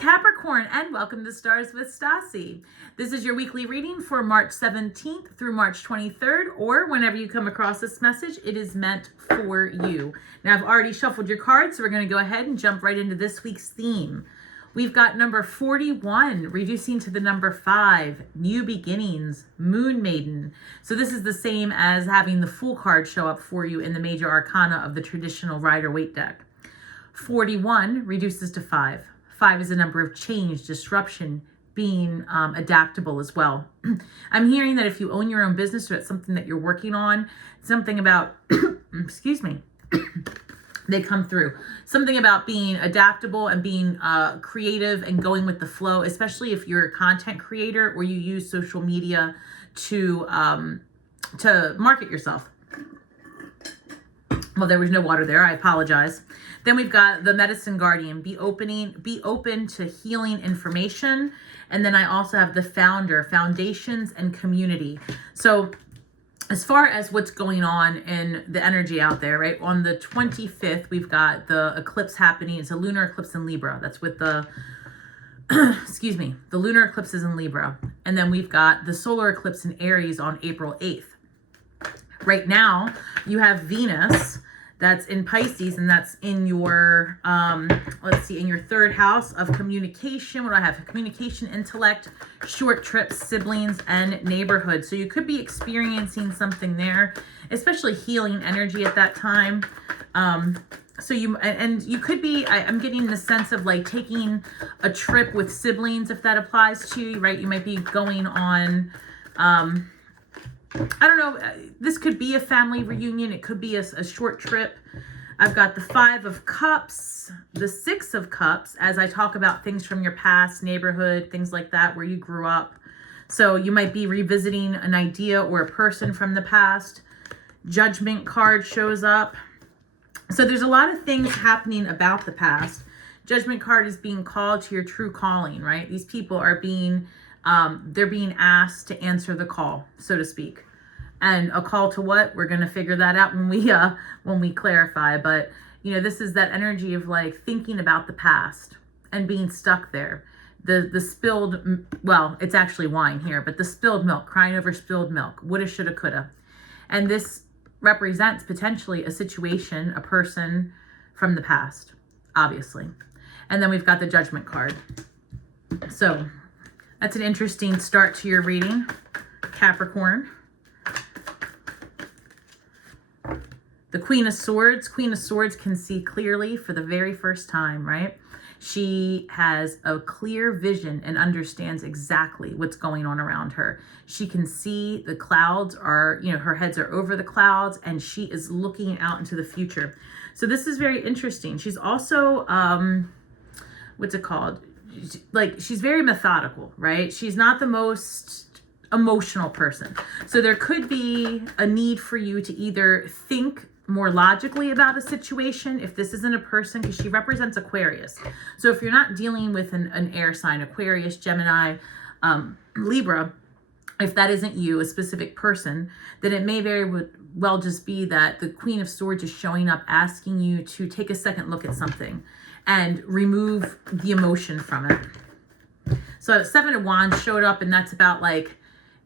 Capricorn, and welcome to Stars with Stasi. This is your weekly reading for March 17th through March 23rd, or whenever you come across this message, it is meant for you. Now, I've already shuffled your cards, so we're going to go ahead and jump right into this week's theme. We've got number 41, reducing to the number 5, new beginnings, moon maiden. So this is the same as having the Fool card show up for you in the major arcana of the traditional Rider-Waite deck. 41 reduces to 5. 5 is a number of change, disruption, being adaptable as well. I'm hearing that if you own your own business or it's something that you're working on, something about, excuse me, they come through. Something about being adaptable and being creative and going with the flow, especially if you're a content creator or you use social media to market yourself. Well, there was no water there. I apologize. Then we've got the Medicine Guardian. Be open to healing information. And then I also have the Founder, foundations and community. So as far as what's going on in the energy out there, right? On the 25th, we've got the eclipse happening. It's a lunar eclipse in Libra. That's with the, excuse me, the lunar eclipse is in Libra. And then we've got the solar eclipse in Aries on April 8th. Right now, you have Venus that's in Pisces, and that's in your, let's see, in your third house of communication. What do I have? Communication, intellect, short trips, siblings, and neighborhood. So you could be experiencing something there, especially healing energy at that time. So you could be, I'm getting the sense of like taking a trip with siblings, if that applies to you, right? You might be going on, I don't know, this could be a family reunion. It could be a short trip. I've got the 5 of Cups, the 6 of Cups, as I talk about things from your past, neighborhood, things like that, where you grew up. So you might be revisiting an idea or a person from the past. Judgment card shows up. So there's a lot of things happening about the past. Judgment card is being called to your true calling, right? These people are being they're being asked to answer the call, so to speak. And a call to what? We're going to figure that out when we clarify. But, you know, this is that energy of like thinking about the past and being stuck there. The spilled, well, it's actually wine here, but the spilled milk, crying over spilled milk, woulda, shoulda, coulda. And this represents potentially a situation, a person from the past, obviously. And then we've got the Judgment card. So that's an interesting start to your reading, Capricorn. The Queen of Swords. Queen of Swords can see clearly for the very first time, right? She has a clear vision and understands exactly what's going on around her. She can see the clouds are, you know, her heads are over the clouds, and she is looking out into the future. So this is very interesting. She's also, what's it called? Like, she's very methodical, right? She's not the most emotional person. So there could be a need for you to either think more logically about a situation, if this isn't a person, because she represents Aquarius. So if you're not dealing with an air sign, Aquarius, Gemini, Libra, if that isn't you, a specific person, then it may very well just be that the Queen of Swords is showing up asking you to take a second look at something and remove the emotion from it. So 7 of Wands showed up, and that's about like,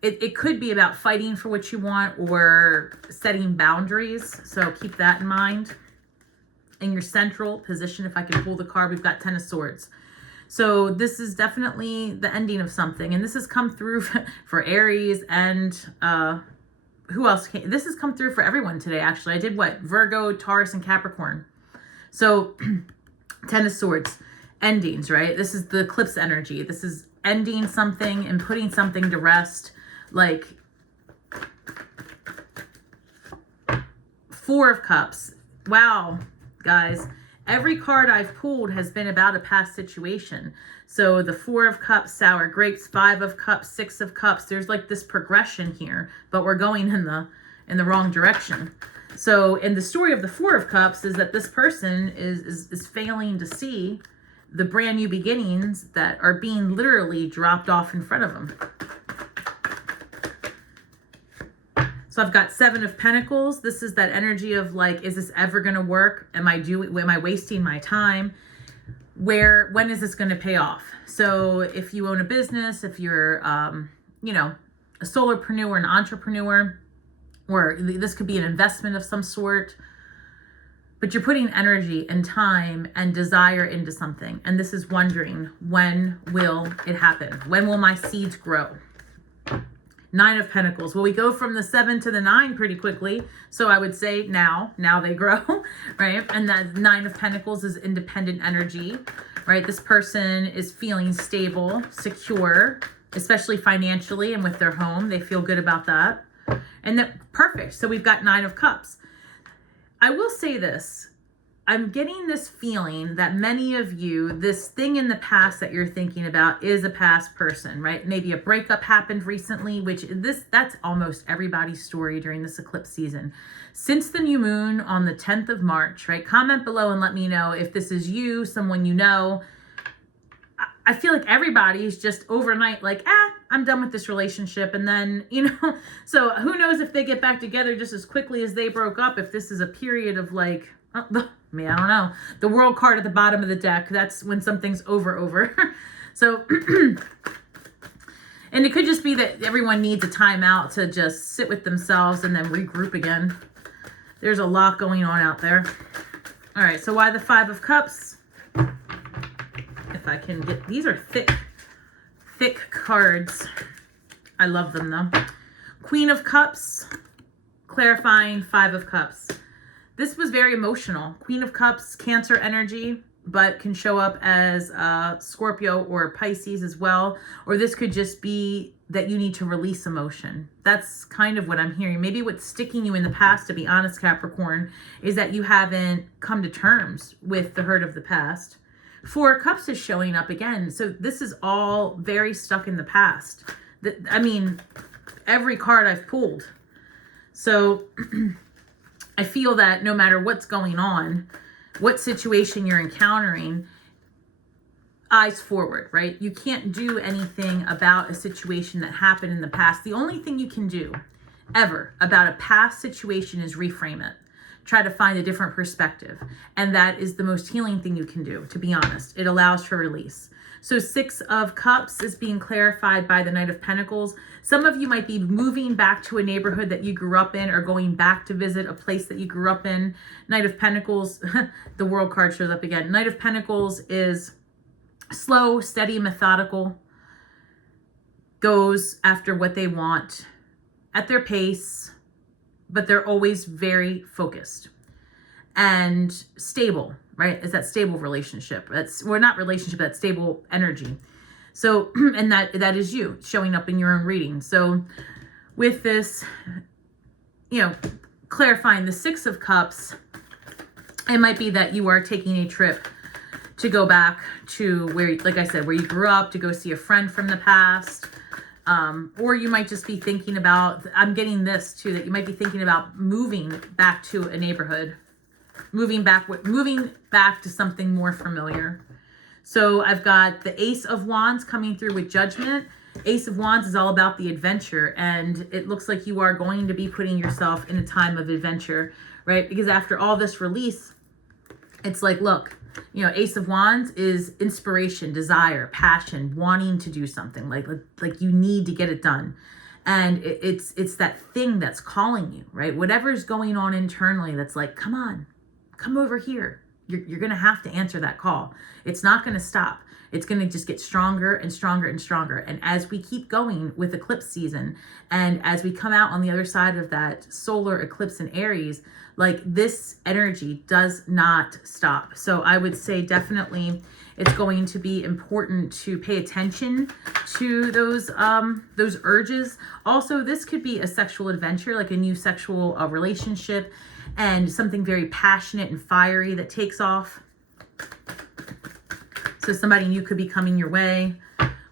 it could be about fighting for what you want or setting boundaries. So keep that in mind. In your central position, if I can pull the card, we've got 10 of Swords. So this is definitely the ending of something. And this has come through for Aries and who else came? This has come through for everyone today, actually. I did what? Virgo, Taurus, and Capricorn. So 10 of Swords, endings, right? This is the eclipse energy. This is ending something and putting something to rest. Like 4 of Cups. Wow, guys. Every card I've pulled has been about a past situation. So the 4 of Cups, sour grapes, 5 of Cups, 6 of Cups. There's like this progression here, but we're going in the wrong direction. So in the story of the 4 of Cups is that this person is failing to see the brand new beginnings that are being literally dropped off in front of them. So I've got 7 of Pentacles. This is that energy of like, is this ever going to work? Am I wasting my time? when is this going to pay off? So if you own a business, if you're, you know, a solopreneur, an entrepreneur, or this could be an investment of some sort, but you're putting energy and time and desire into something. And this is wondering, when will it happen? When will my seeds grow? 9 of Pentacles. Well, we go from the 7 to the 9 pretty quickly. So I would say now they grow, right? And that 9 of Pentacles is independent energy, right? This person is feeling stable, secure, especially financially and with their home. They feel good about that. And that, perfect. So we've got 9 of Cups. I will say this. I'm getting this feeling that many of you, this thing in the past that you're thinking about is a past person, right? Maybe a breakup happened recently, that's almost everybody's story during this eclipse season. Since the new moon on the 10th of March, right? Comment below and let me know if this is you, someone you know. I feel like everybody's just overnight like, I'm done with this relationship. And then, you know, so who knows if they get back together just as quickly as they broke up, if this is a period of like, I don't know. The world card at the bottom of the deck, that's when something's over. So, and it could just be that everyone needs a timeout to just sit with themselves and then regroup again. There's a lot going on out there. All right, so why the 5 of Cups? If I can get, these are thick cards. I love them though. Queen of Cups, clarifying 5 of Cups. This was very emotional. Queen of Cups, Cancer energy, but can show up as Scorpio or Pisces as well. Or this could just be that you need to release emotion. That's kind of what I'm hearing. Maybe what's sticking you in the past, to be honest, Capricorn, is that you haven't come to terms with the hurt of the past. 4 of Cups is showing up again. So this is all very stuck in the past. I mean, every card I've pulled. So I feel that no matter what's going on, what situation you're encountering, eyes forward, right? You can't do anything about a situation that happened in the past. The only thing you can do ever about a past situation is reframe it. Try to find a different perspective. And that is the most healing thing you can do, to be honest. It allows for release. So 6 of Cups is being clarified by the Knight of Pentacles. Some of you might be moving back to a neighborhood that you grew up in, or going back to visit a place that you grew up in. Knight of Pentacles, the World card shows up again. Knight of Pentacles is slow, steady, methodical, goes after what they want at their pace, but they're always very focused and stable, right? It's that stable relationship. Not relationship, that stable energy. So, and that is you showing up in your own reading. So with this, you know, clarifying the 6 of Cups, it might be that you are taking a trip to go back to where, like I said, where you grew up, to go see a friend from the past. Or you might just be thinking about, I'm getting this too, that you might be thinking about moving back to a neighborhood, moving back to something more familiar. So I've got the Ace of Wands coming through with Judgment. Ace of Wands is all about the adventure, and it looks like you are going to be putting yourself in a time of adventure, right? Because after all this release, it's like, look, you know, Ace of Wands is inspiration, desire, passion, wanting to do something, like you need to get it done. And it's that thing that's calling you, right? Whatever's going on internally that's like, come on, come over here. You're going to have to answer that call. It's not going to stop. It's going to just get stronger and stronger and stronger. And as we keep going with eclipse season, and as we come out on the other side of that solar eclipse in Aries, like, this energy does not stop. So I would say definitely it's going to be important to pay attention to those urges. Also, this could be a sexual adventure, like a new sexual relationship, and something very passionate and fiery that takes off. So somebody new could be coming your way.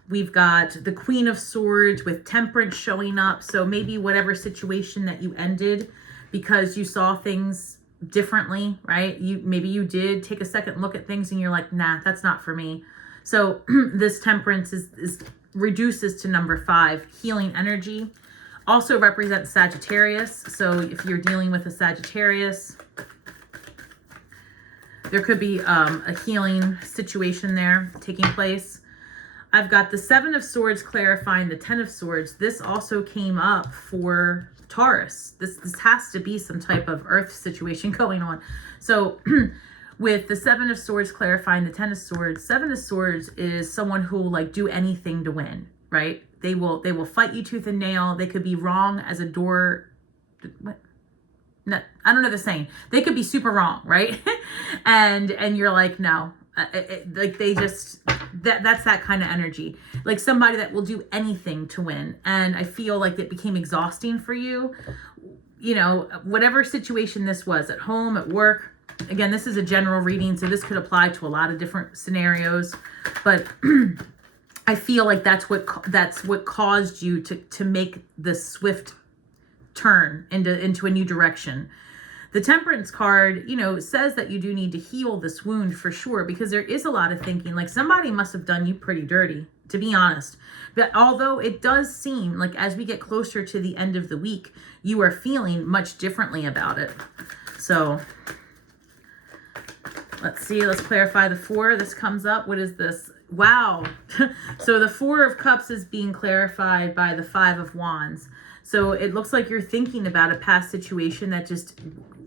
We've got the Queen of Swords with Temperance showing up. So maybe whatever situation that you ended because you saw things differently, right? Maybe you did take a second look at things and you're like, nah, that's not for me. So this Temperance is reduces to number 5, healing energy. Also represents Sagittarius. So if you're dealing with a Sagittarius, There could be a healing situation there taking place. I've got the 7 of Swords clarifying the 10 of Swords. This also came up for Taurus. This has to be some type of earth situation going on. So with the 7 of Swords clarifying the 10 of Swords, 7 of Swords is someone who will like do anything to win, right? They will fight you tooth and nail. They could be wrong as a door. What? No, I don't know the saying. They could be super wrong, right? and you're like, no, like they just, that's that kind of energy. Like somebody that will do anything to win. And I feel like it became exhausting for you. You know, whatever situation this was, at home, at work. Again, this is a general reading, so this could apply to a lot of different scenarios. But I feel like that's what caused you to make this swift turn into a new direction. The Temperance card, you know, says that you do need to heal this wound for sure, because there is a lot of thinking like somebody must have done you pretty dirty, to be honest. But although it does seem like as we get closer to the end of the week, you are feeling much differently about it. So let's see, let's clarify the 4. This comes up. What is this? Wow. So the 4 of Cups is being clarified by the 5 of Wands. So it looks like you're thinking about a past situation that just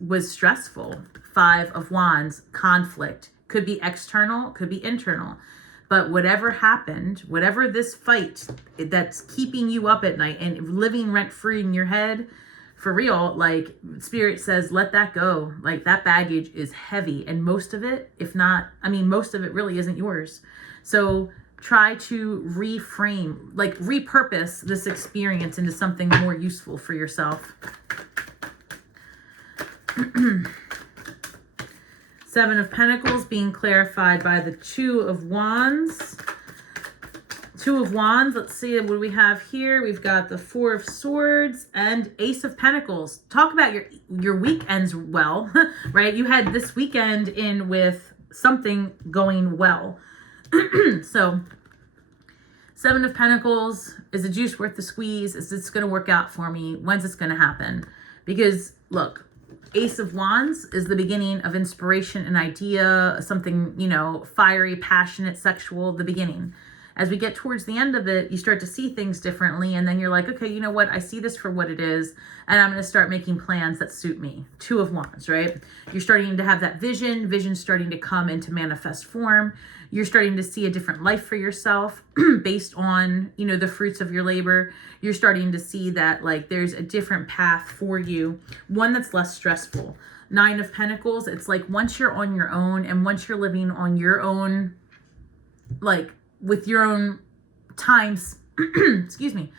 was stressful. 5 of Wands, conflict. Could be external, could be internal. But whatever happened, whatever this fight that's keeping you up at night and living rent-free in your head, for real, like Spirit says, let that go. Like that baggage is heavy. And most of it, if not, I mean, most of it really isn't yours. So try to reframe, like repurpose this experience into something more useful for yourself. 7 of Pentacles being clarified by the 2 of Wands. 2 of Wands, let's see what we have here. We've got the 4 of Swords and Ace of Pentacles. Talk about your weekends well, right? You had this weekend in with something going well. So 7 of Pentacles, is the juice worth the squeeze? Is this going to work out for me? When's this going to happen? Because look, Ace of Wands is the beginning of inspiration, an idea, something, you know, fiery, passionate, sexual, the beginning. As we get towards the end of it, you start to see things differently. And then you're like, okay, you know what? I see this for what it is. And I'm going to start making plans that suit me. 2 of Wands, right? You're starting to have that vision starting to come into manifest form. You're starting to see a different life for yourself based on, you know, the fruits of your labor. You're starting to see that like there's a different path for you, one that's less stressful. 9 of Pentacles, it's like once you're on your own and once you're living on your own, like with your own times, excuse me.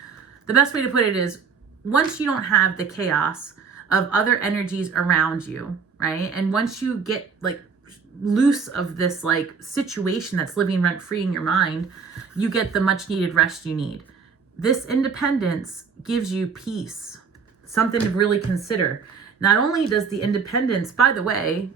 The best way to put it is once you don't have the chaos of other energies around you, right? And once you get like loose of this like situation that's living rent free in your mind, you get the much needed rest you need. This independence gives you peace, something to really consider. Not only does the independence, by the way,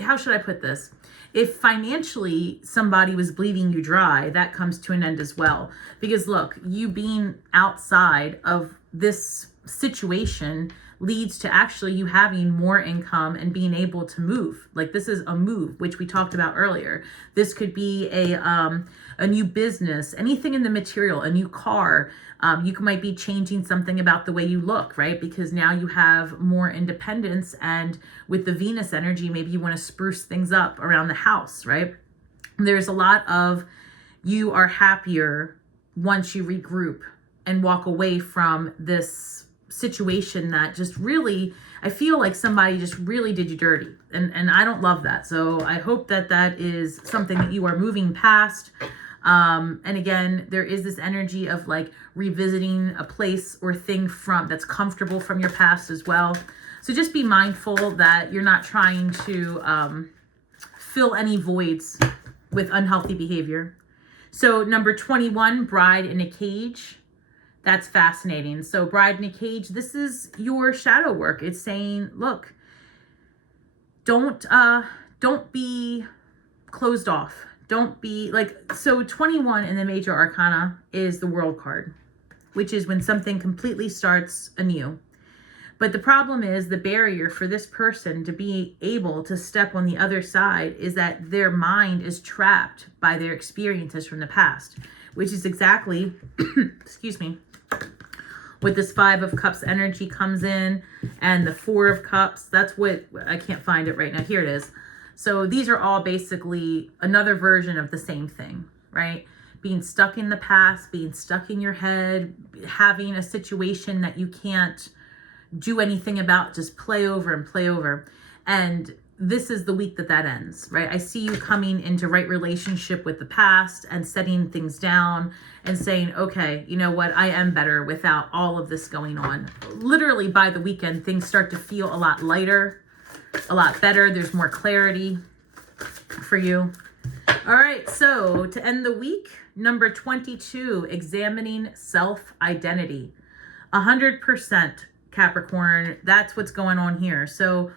how should I put this? If financially somebody was bleeding you dry, that comes to an end as well. Because look, you being outside of this situation leads to actually you having more income and being able to move. Like this is a move, which we talked about earlier. This could be a new business, anything in the material, a new car. You might be changing something about the way you look, right? Because now you have more independence, and with the Venus energy, maybe you want to spruce things up around the house, right? There's a lot of you are happier once you regroup and walk away from this situation that just really, I feel like somebody just really did you dirty, and I don't love that. So I hope that that is something that you are moving past. And again, there is this energy of like revisiting a place or thing that's comfortable from your past as well. So just be mindful that you're not trying to fill any voids with unhealthy behavior. So number 21, Bride in a Cage. That's fascinating. So Bride in a Cage, this is your shadow work. It's saying, look, don't be closed off. Don't be like, so 21 in the major arcana is the World card, which is when something completely starts anew. But the problem is, the barrier for this person to be able to step on the other side is that their mind is trapped by their experiences from the past, which is exactly, excuse me, what this 5 of Cups energy comes in, and the 4 of Cups. That's what, I can't find it right now. Here it is. So these are all basically another version of the same thing, right? Being stuck in the past, being stuck in your head, having a situation that you can't do anything about, just play over and play over. And this is the week that ends, right? I see you coming into right relationship with the past and setting things down and saying, okay, you know what? I am better without all of this going on. Literally by the weekend, things start to feel a lot lighter, a lot better. There's more clarity for you. All right, so to end the week, number 22, examining self-identity. 100% Capricorn, that's what's going on here. So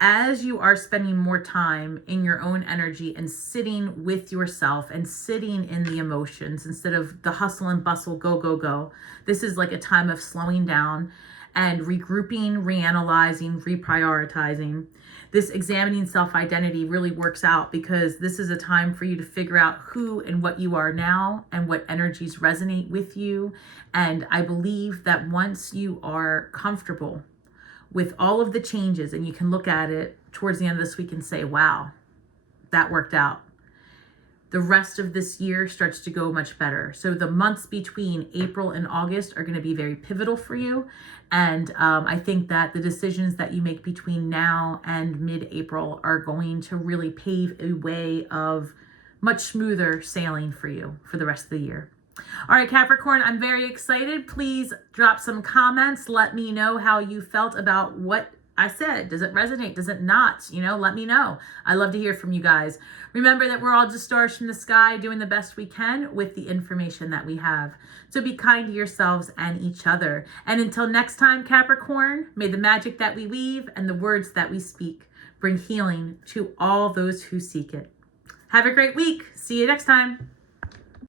as you are spending more time in your own energy and sitting with yourself and sitting in the emotions instead of the hustle and bustle, go, go, go, this is like a time of slowing down and regrouping, reanalyzing, reprioritizing. This examining self-identity really works out because this is a time for you to figure out who and what you are now and what energies resonate with you. And I believe that once you are comfortable with all of the changes and you can look at it towards the end of this week and say, wow, that worked out, the rest of this year starts to go much better. So the months between April and August are going to be very pivotal for you. And I think that the decisions that you make between now and mid-April are going to really pave a way of much smoother sailing for you for the rest of the year. All right, Capricorn, I'm very excited. Please drop some comments. Let me know how you felt about what I said. Does it resonate? Does it not? You know, let me know. I love to hear from you guys. Remember that we're all just stars from the sky doing the best we can with the information that we have. So be kind to yourselves and each other. And until next time, Capricorn, may the magic that we weave and the words that we speak bring healing to all those who seek it. Have a great week. See you next time.